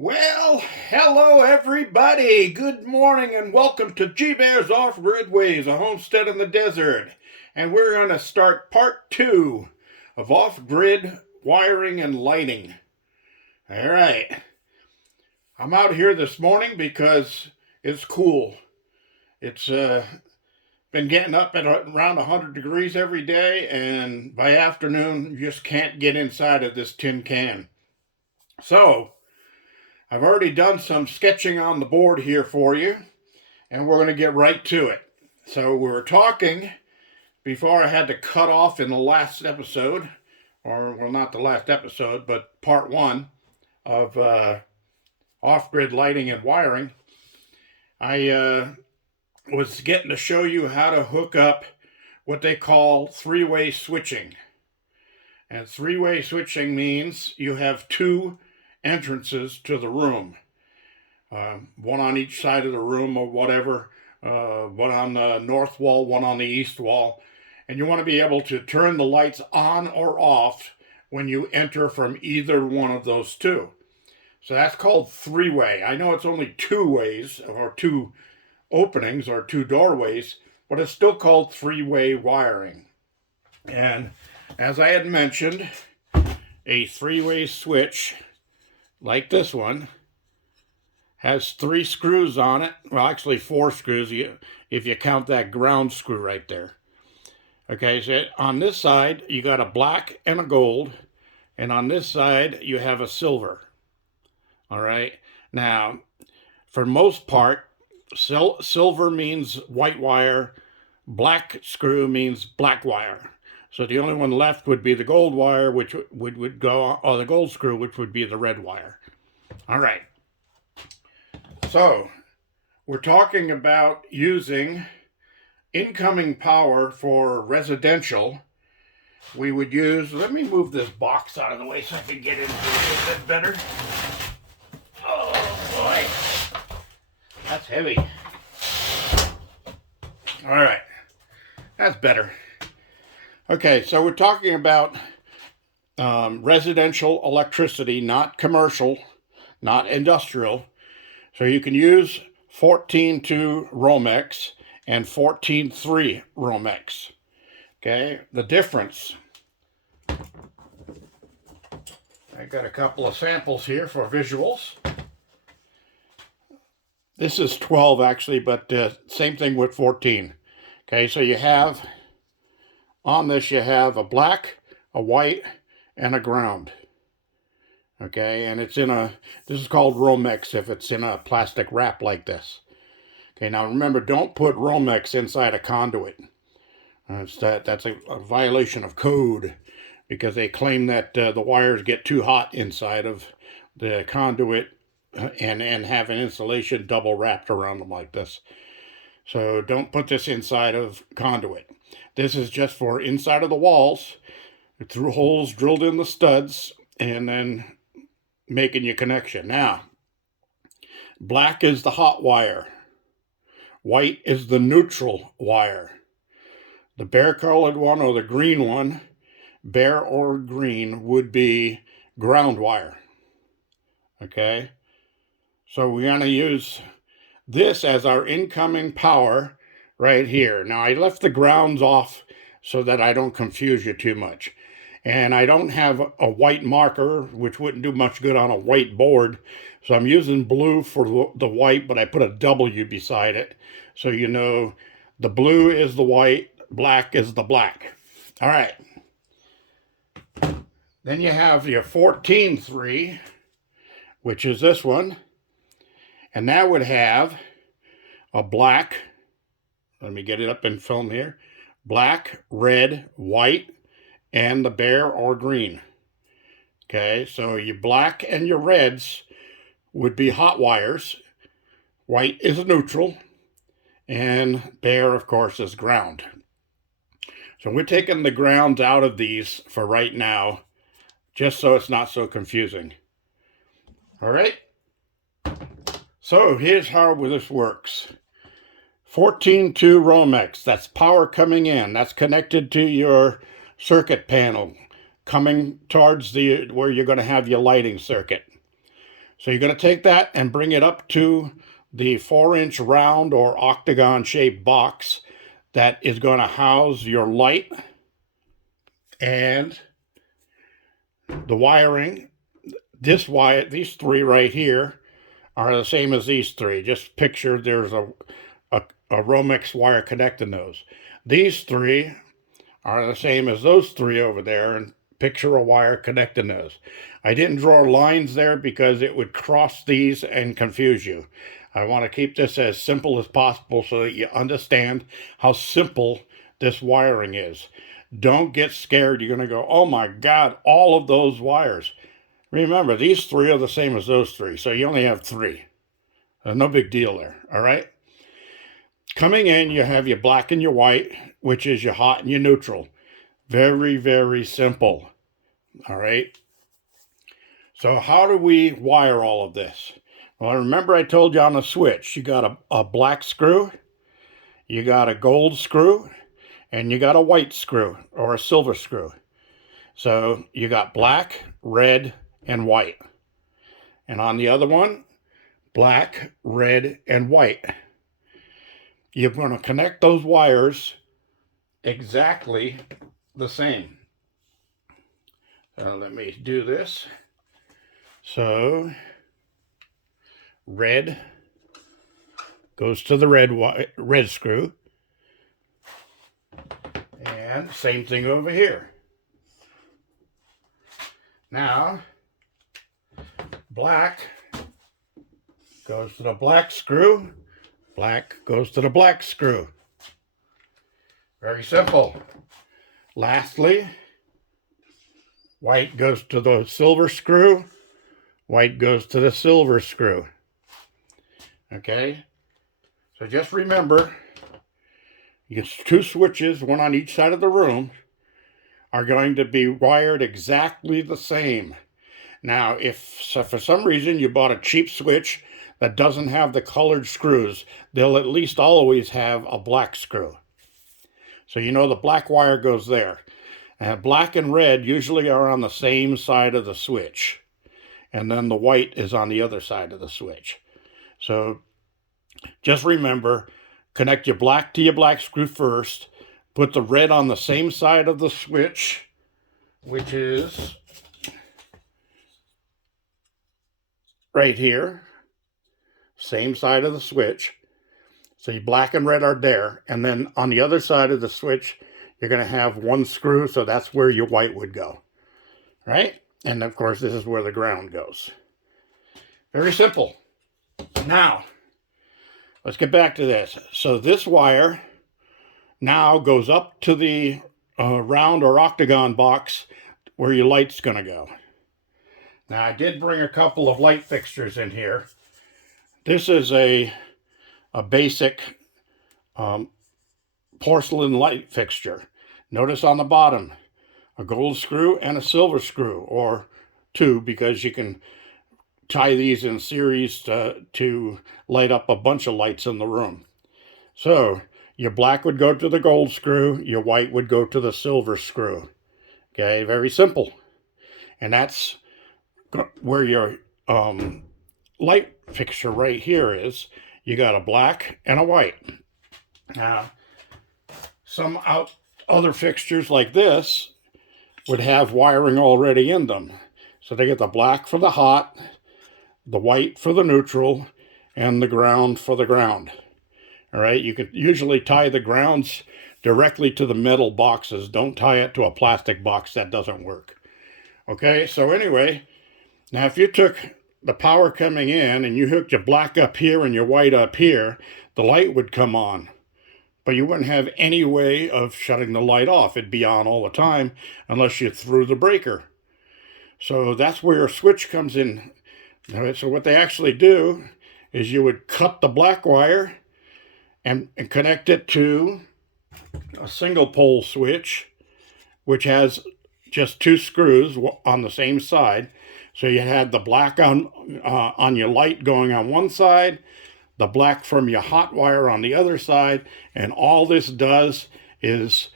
Well, hello everybody. Good morning and welcome to G-Bear's Off-Grid Ways, a homestead in the desert. And we're going to start part 2 of off-grid wiring and lighting. All right. I'm out here this morning because it's cool. It's been getting up at around 100 degrees every day, and by afternoon you just can't get inside of this tin can. So I've already done some sketching on the board here for you, and we're going to get right to it. So we were talking before I had to cut off in the last episode, or well, not the last episode, but part 1 of off-grid lighting and wiring. I was getting to show you how to hook up what they call three-way switching. And three-way switching means you have two entrances to the room, one on each side of the room or whatever, one on the north wall, one on the east wall, and you want to be able to turn the lights on or off when you enter from either one of those two. So that's called three-way. I know it's only two ways or two openings or two doorways, but it's still called three-way wiring. And as I had mentioned, a three-way switch like this one has 3 screws on it. Well, actually 4 screws if you count that ground screw right there. Okay, so on this side you got a black and a gold, and on this side you have a silver. All right, now for most part silver means white wire, black screw means black wire. So the only one left would be the gold wire, which would go, or the gold screw, which would be the red wire. All right. So we're talking about using incoming power for residential. We would use, let me move this box out of the way so I can get into it a little bit better. Oh boy, that's heavy. All right, that's better. Okay, so we're talking about residential electricity, not commercial, not industrial. So you can use 14.2 Romex and 14.3 Romex. Okay, the difference. I got a couple of samples here for visuals. This is 12 actually, but same thing with 14. Okay, so you have on this, you have a black, a white, and a ground. Okay, and it's in this is called Romex if it's in a plastic wrap like this. Okay, now remember, don't put Romex inside a conduit. That's a violation of code, because they claim that the wires get too hot inside of the conduit and have an insulation double wrapped around them like this. So don't put this inside of conduit. This is just for inside of the walls, through holes drilled in the studs, and then making your connection. Now, black is the hot wire. White is the neutral wire. The bare-colored one or the green one, bare or green, would be ground wire. Okay? So we're going to use this as our incoming power right here. Now, I left the grounds off so that I don't confuse you too much. And I don't have a white marker, which wouldn't do much good on a white board. So I'm using blue for the white, but I put a W beside it. So you know the blue is the white, black is the black. All right. Then you have your 14.3, which is this one. And that would have a black, let me get it up in film here, black, red, white, and the bare or green. Okay, so your black and your reds would be hot wires. White is neutral, and bare, of course, is ground. So we're taking the grounds out of these for right now, just so it's not so confusing. All right. So here's how this works. 14.2 Romex, that's power coming in. That's connected to your circuit panel coming towards where you're going to have your lighting circuit. So you're going to take that and bring it up to the 4-inch round or octagon shaped box that is going to house your light and the wiring. This wire, these three right here, are the same as these three. Just picture there's a Romex wire connecting those. These three are the same as those three over there, and picture a wire connecting those. I didn't draw lines there because it would cross these and confuse you. I want to keep this as simple as possible so that you understand how simple this wiring is. Don't get scared. You're going to go, oh my God, all of those wires. Remember, these three are the same as those three, so you only have three. No big deal there, all right? Coming in, you have your black and your white, which is your hot and your neutral. Very, very simple, all right? So how do we wire all of this? Well, remember I told you on the switch, you got a black screw, you got a gold screw, and you got a white screw or a silver screw. So you got black, red, and white. And on the other one, black, red, and white. You're going to connect those wires exactly the same. Let me do this. So red goes to the red screw. And same thing over here. Now, black goes to the black screw. Black goes to the black screw. Very simple. Lastly, white goes to the silver screw. White goes to the silver screw. Okay? So just remember, you get two switches, one on each side of the room, are going to be wired exactly the same. Now, if for some reason you bought a cheap switch that doesn't have the colored screws, they'll at least always have a black screw. So you know the black wire goes there. And black and red usually are on the same side of the switch. And then the white is on the other side of the switch. So just remember, connect your black to your black screw first. Put the red on the same side of the switch, which is right here. Same side of the switch. So your black and red are there. And then on the other side of the switch, you're going to have one screw. So that's where your white would go. Right? And of course, this is where the ground goes. Very simple. Now, let's get back to this. So this wire now goes up to the round or octagon box where your light's going to go. Now, I did bring a couple of light fixtures in here. This is a basic porcelain light fixture. Notice on the bottom, a gold screw and a silver screw, or two, because you can tie these in series to light up a bunch of lights in the room. So your black would go to the gold screw, your white would go to the silver screw. Okay, very simple. And that's where your light fixture right here is. You got a black and a white. Now, some other fixtures like this would have wiring already in them. So they get the black for the hot, the white for the neutral, and the ground for the ground. All right, you could usually tie the grounds directly to the metal boxes. Don't tie it to a plastic box. That doesn't work. Okay, so anyway, now if you took the power coming in and you hooked your black up here and your white up here, the light would come on. But you wouldn't have any way of shutting the light off. It'd be on all the time unless you threw the breaker. So that's where your switch comes in. So what they actually do is you would cut the black wire and connect it to a single pole switch, which has just two screws on the same side. So you had the black on your light going on one side, the black from your hot wire on the other side, and all this does is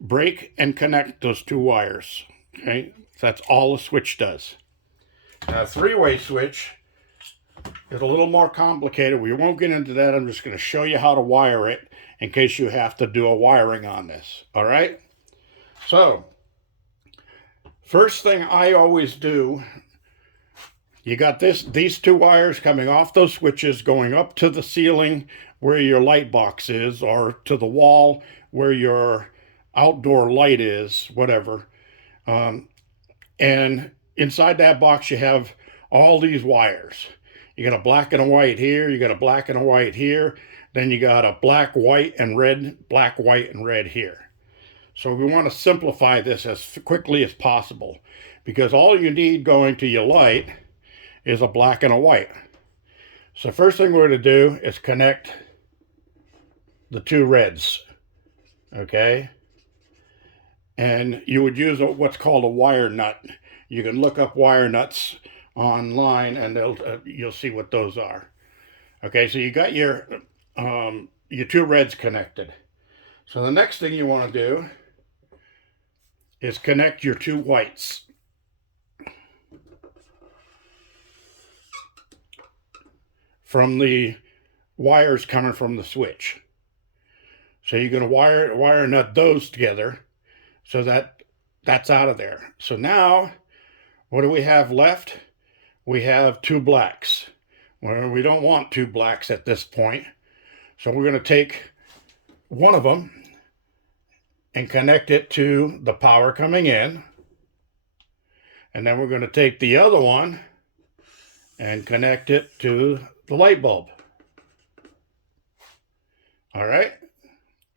break and connect those two wires. Okay, that's all the switch does. Now, a three-way switch is a little more complicated. We won't get into that. I'm just going to show you how to wire it in case you have to do a wiring on this. All right? So, first thing I always do, you got these two wires coming off those switches going up to the ceiling where your light box is, or to the wall where your outdoor light is, whatever. And inside that box you have all these wires. You got a black and a white here, you got a black and a white here, then you got a black, white, and red, black, white, and red here. So we want to simplify this as quickly as possible, because all you need going to your light is a black and a white. So first thing we're going to do is connect the two reds, okay? And you would use what's called a wire nut. You can look up wire nuts online and you'll see what those are. Okay, so you got your two reds connected. So the next thing you want to do is connect your two whites. From the wires coming from the switch. So you're going to wire nut those together so that's out of there. So now, what do we have left? We have two blacks. Well, we don't want two blacks at this point. So we're going to take one of them and connect it to the power coming in. And then we're going to take the other one and connect it to the light bulb. All right,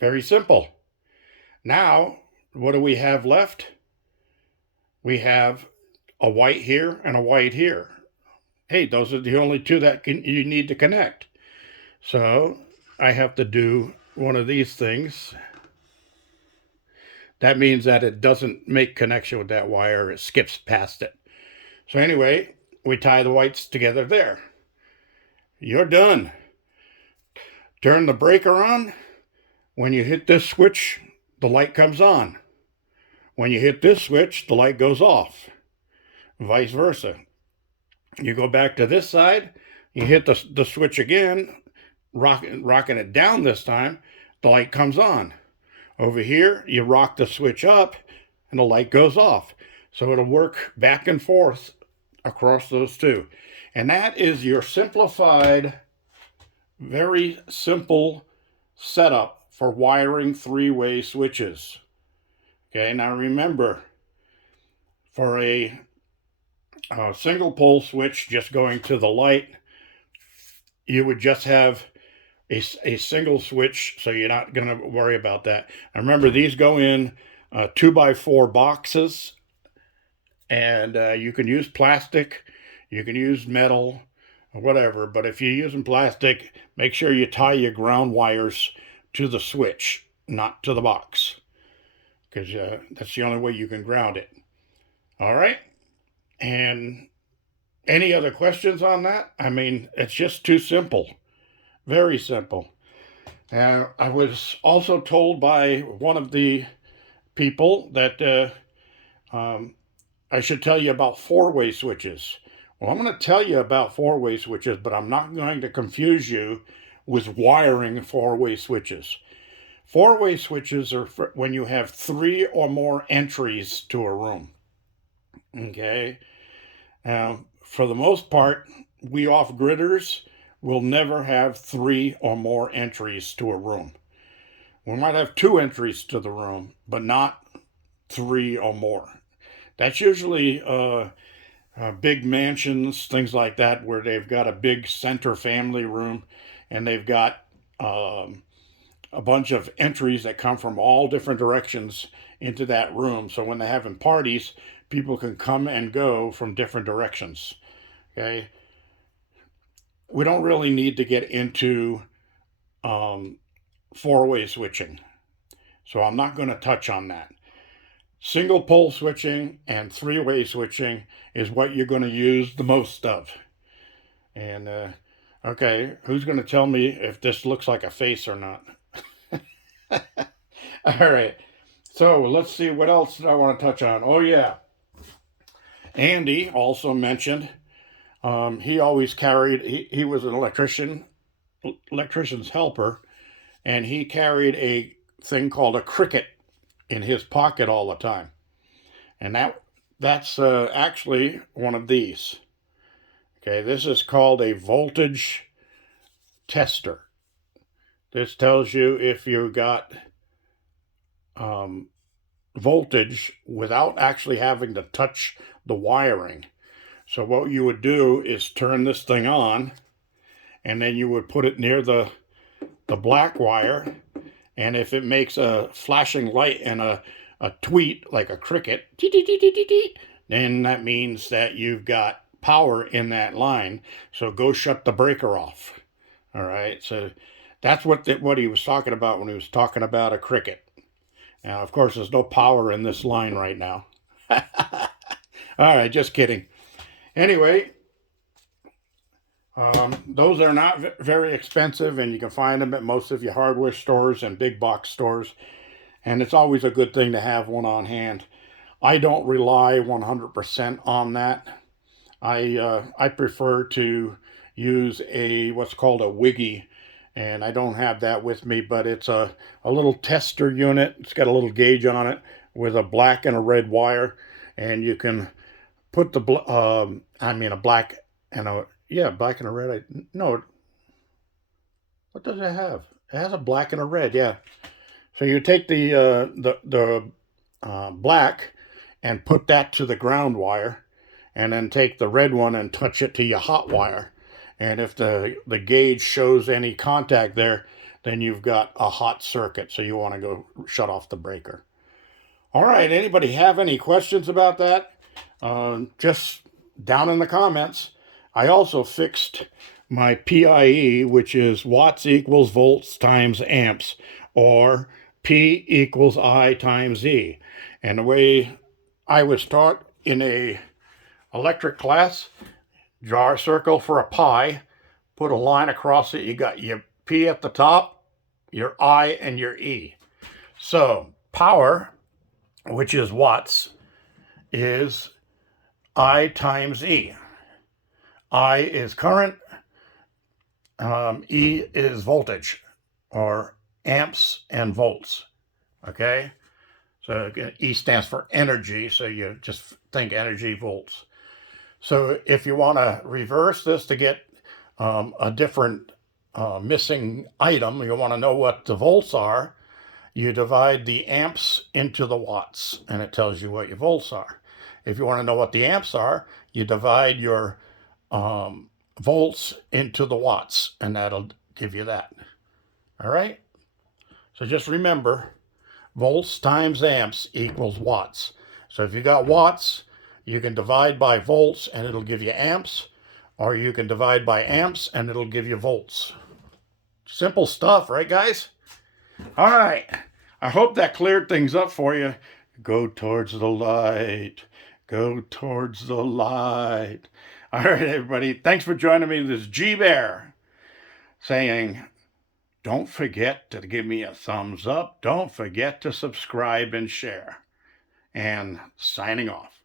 very simple. Now, what do we have left? We have a white here and a white here. Hey, those are the only two that you need to connect. So I have to do one of these things. That means that it doesn't make connection with that wire. It skips past it. So anyway, we tie the whites together there. You're done. Turn the breaker on. When you hit this switch, the light comes on. When you hit this switch, the light goes off. Vice versa. You go back to this side, you hit the switch again, rocking it down this time, the light comes on. Over here, you rock the switch up, and the light goes off. So it'll work back and forth across those two. And that is your simplified, very simple setup for wiring three-way switches. Okay, now remember, for a single pole switch just going to the light, you would just have a single switch, so you're not going to worry about that. And remember, these go in 2x4 boxes, and you can use plastic, you can use metal, or whatever, but if you're using plastic, make sure you tie your ground wires to the switch, not to the box, because that's the only way you can ground it. All right? And any other questions on that? I mean, it's just too simple. Very simple. And I was also told by one of the people that I should tell you about four-way switches. Well, I'm going to tell you about four-way switches, but I'm not going to confuse you with wiring four-way switches. Four-way switches are when you have three or more entries to a room. Okay? For the most part, we off-gridders will never have three or more entries to a room. We might have two entries to the room, but not three or more. That's usually big mansions, things like that, where they've got a big center family room, and they've got a bunch of entries that come from all different directions into that room. So when they're having parties, people can come and go from different directions. Okay? We don't really need to get into four-way switching, so I'm not going to touch on that. Single pole switching and three-way switching is what you're going to use the most of. And okay, who's going to tell me if this looks like a face or not? All right, so let's see, what else did I want to touch on? Oh yeah, Andy also mentioned He always carried, he was an electrician's helper, and he carried a thing called a cricket in his pocket all the time. And that's actually one of these. Okay, this is called a voltage tester. This tells you if you got voltage without actually having to touch the wiring. So what you would do is turn this thing on, and then you would put it near the black wire, and if it makes a flashing light and a tweet like a cricket, then that means that you've got power in that line. So go shut the breaker off. All right, so that's what he was talking about when he was talking about a cricket. Now, of course, there's no power in this line right now. All right, just kidding. Anyway, those are not very expensive, and you can find them at most of your hardware stores and big box stores. And it's always a good thing to have one on hand. I don't rely 100% on that. I prefer to use what's called a wiggy, and I don't have that with me, but it's a little tester unit. It's got a little gauge on it with a black and a red wire, and you can put a black and a black and a red. No, what does it have? It has a black and a red. Yeah. So you take the black and put that to the ground wire, and then take the red one and touch it to your hot wire. And if the gauge shows any contact there, then you've got a hot circuit. So you want to go shut off the breaker. All right. Anybody have any questions about that? Just down in the comments. I also fixed my PIE, which is watts equals volts times amps, or P equals I times E. And the way I was taught in a electric class, draw a circle for a pi, put a line across it. You got your P at the top, your I, and your E. So power, which is watts, is I times E. I is current, E is voltage, or amps and volts. Okay? So E stands for energy, so you just think energy, volts. So if you want to reverse this to get a different missing item, you want to know what the volts are, you divide the amps into the watts, and it tells you what your volts are. If you want to know what the amps are, you divide your volts into the watts, and that'll give you that. All right? So just remember, volts times amps equals watts. So if you got watts, you can divide by volts and it'll give you amps, or you can divide by amps and it'll give you volts. Simple stuff, right, guys? All right. I hope that cleared things up for you. Go towards the light. Go towards the light. All right, everybody. Thanks for joining me. This is G Bear saying, don't forget to give me a thumbs up. Don't forget to subscribe and share. And signing off.